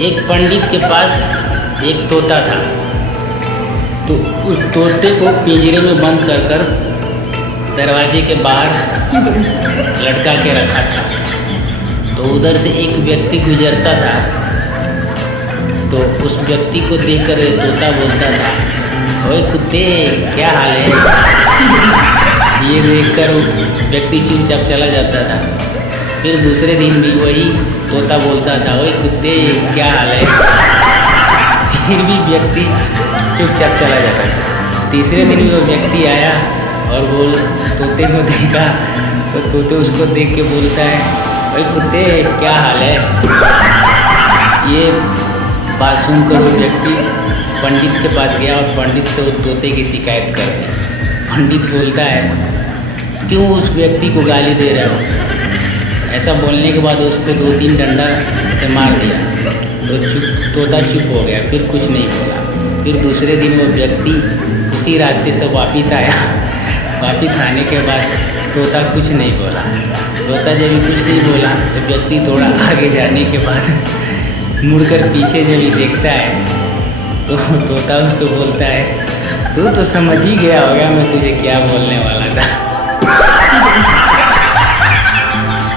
एक पंडित के पास एक तोता था। तो उस तोते को पिंजरे में बंद कर कर दरवाजे के बाहर लटका के रखा था। तो उधर से एक व्यक्ति गुजरता था। तो उस व्यक्ति को देखकर तोता बोलता था, ओए कुत्ते क्या हाल है। ये देखकर व्यक्ति चुपचाप चला जाता था। फिर दूसरे दिन भी वही तोता बोलता था, ओए कुत्ते क्या हाल है। फिर भी व्यक्ति चुपचाप चला जाता था। तीसरे दिन भी वो व्यक्ति आया और तोते को देखा तो तोते उसको देख के बोलता है, ओए कुत्ते क्या हाल है। ये बात सुनकर वो व्यक्ति पंडित के पास गया और पंडित से वो तोते की शिकायत कर दी। पंडित बोलता है, क्यों उस व्यक्ति को गाली दे रहे हो। ऐसा बोलने के बाद उसको 2-3 डंडा से मार दिया। तो तोता चुप हो गया, फिर कुछ नहीं बोला। फिर दूसरे दिन वो व्यक्ति उसी रास्ते से वापस आया। वापस आने के बाद तोता कुछ नहीं बोला। तोता जब कुछ नहीं बोला तो व्यक्ति थोड़ा आगे जाने के बाद मुड़कर पीछे जब देखता है तो तोता उसको बोलता है, तू तो समझ ही गया होगा मैं तुझे क्या बोलने वाला था।